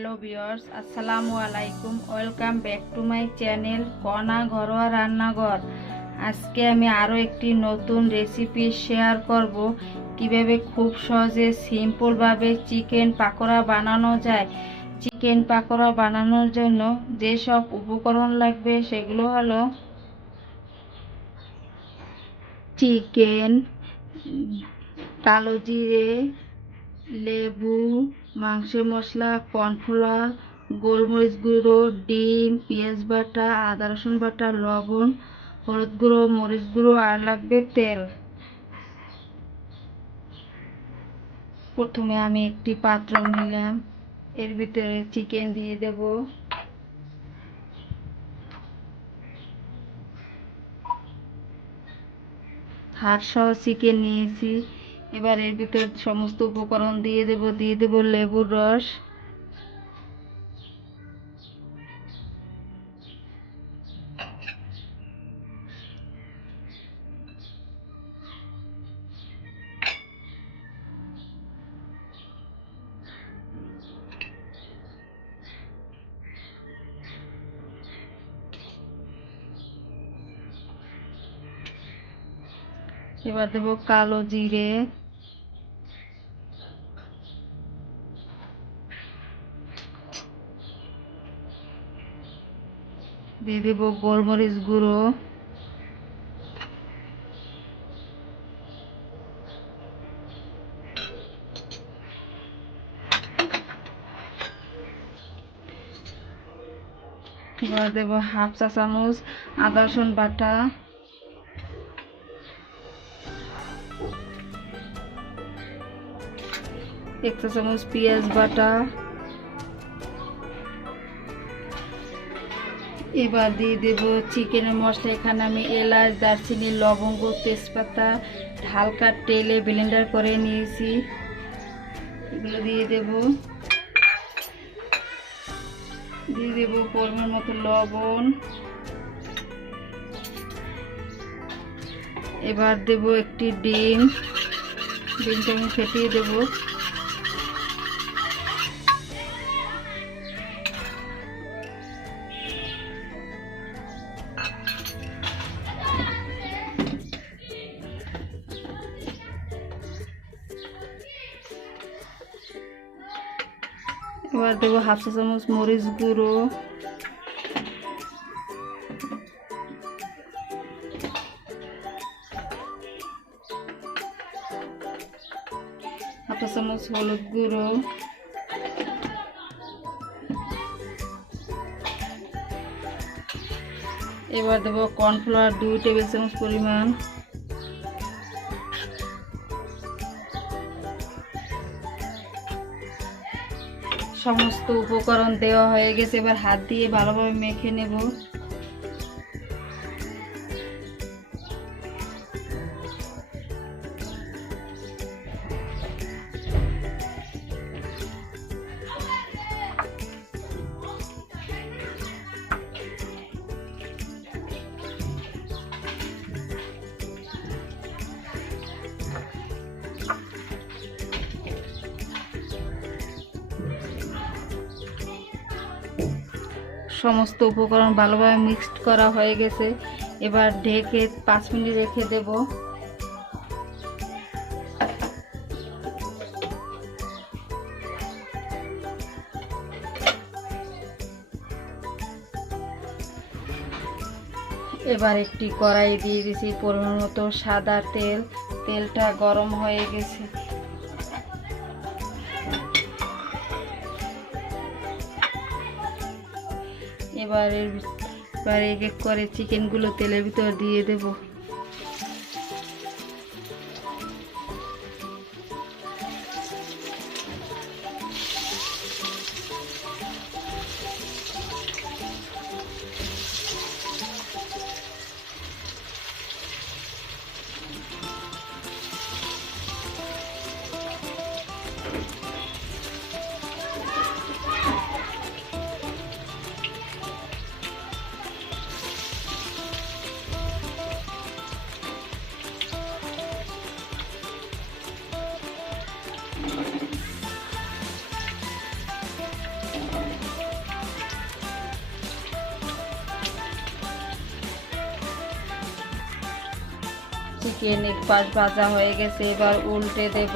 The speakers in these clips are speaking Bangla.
হ্যালো বিয়ার্স আসসালামু আলাইকুম। Welcome back to my channel Kona ঘরোয়া রান্নাঘর। আজকে আমি আরও একটি নতুন রেসিপি শেয়ার করব। কীভাবে খুব সহজে সিম্পলভাবে চিকেন পাকোড়া বানানো যায়। চিকেন পাকোড়া বানানোর জন্য যেসব উপকরণ লাগবে সেগুলো হলো চিকেন কালো জিরে, লেবু মাংস মশলা কর্নফ্লাওয়ার গোলমরিচ গুঁড়ো, ডিম, পেঁয়াজ বাটা, আদা রসুন বাটা, লবণ, হলুদ গুঁড়ো, মরিচ গুঁড়ো, আর লাগবে তেল। প্রথমে আমি একটি পাত্র নিলাম। এর ভিতরে চিকেন দিয়ে দেব। হাড় সহ চিকেন নিয়েছি। এবার এর ভিতরে সমস্ত উপকরণ দিয়ে দেব দিয়ে দেব লেবুর রস। এবার দেব কালো জিরে। দিয়ে দেব গোলমরিচ গুঁড়ো। দেব হাফ চা চামচ আদা রসুন বাটা। এক চা চামচ পেঁয়াজ বাটা। এবার দিয়ে দেব চিকেনের মশলা। এখানে আমি এলাচ, দারচিনি, লবঙ্গ, তেজপাতা, হালকা তেলে ব্লেন্ডার করে নিয়েছি। এগুলো দিয়ে দেব। দিয়ে দেব পরিমাণ মতো লবণ। এবার দেব একটি ডিম। ডিমটা আমি ফেটিয়ে দেবো। এবার দেবো হাফ চা চামচ মরিচ গুঁড়ো হাফ চা চামচ হলুদ গুঁড়ো এবার দেবো কর্নফ্লাওয়ার দুই টেবিল চামচ পরিমাণ সমস্ত উপকরণ দেওয়া হয়ে গেছে এবার হাত দিয়ে ভালোভাবে মেখে নেব। সমস্ত উপকরণ ভালোভাবে মিক্সড করা হয়ে গেছে। এবার ঢেকে পাঁচ মিনিট রেখে দেব। এবার একটি কড়াই দিয়ে দিয়েছি পরিমাণ মতো সাদা তেল। তেলটা গরম হয়ে গেছে। এবার এবার এক এক করে চিকেনগুলো তেলের ভিতর দিয়ে দেব। চিকেন এক পাশ ভাজা হয়ে গেছে এবার উল্টে দেব।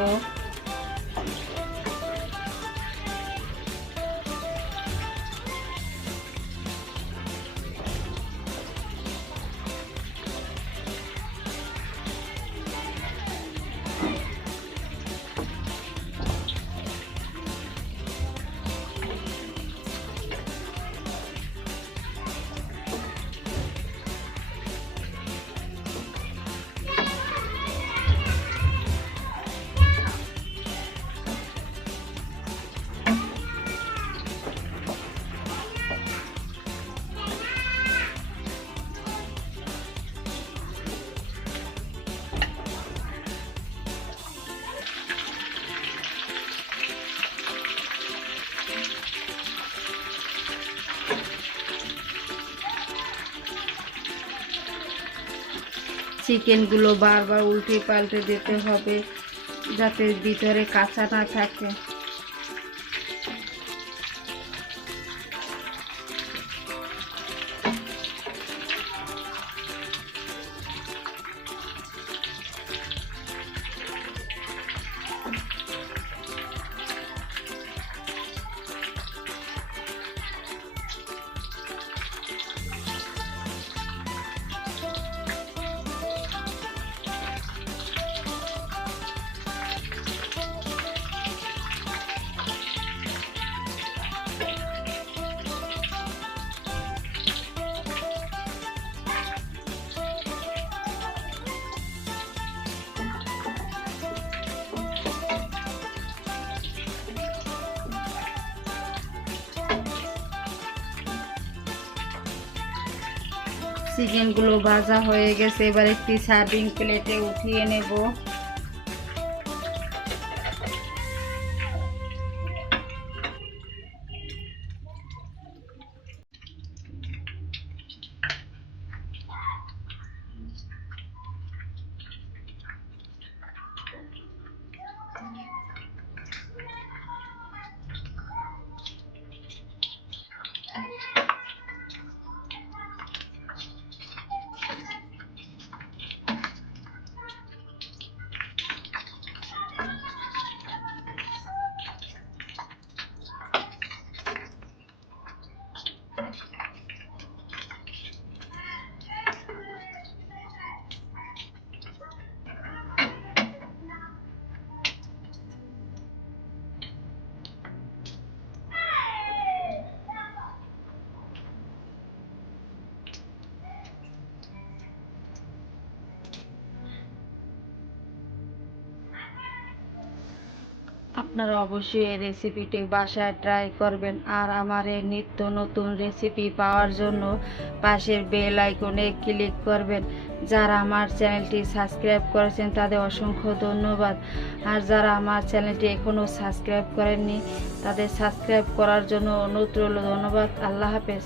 চিকেনগুলো বারবার উল্টে পাল্টে দিতে হবে যাতে ভিতরে কাঁচা না থাকে। চিকেনগুলো ভাজা হয়ে গেছে এবার একটি সার্ভিং প্লেটে উঠিয়ে নেব। আপনারা অবশ্যই এই রেসিপিটি বাসায় ট্রাই করবেন আর আমার এই নিত্য নতুন রেসিপি পাওয়ার জন্য পাশের বেল আইকনে ক্লিক করবেন। যারা আমার চ্যানেলটি সাবস্ক্রাইব করেছেন, তাদের অসংখ্য ধন্যবাদ। আর যারা আমার চ্যানেলটি এখনও সাবস্ক্রাইব করেননি, তাদের সাবস্ক্রাইব করার জন্য অনুরোধ ধন্যবাদ। আল্লাহ হাফেজ।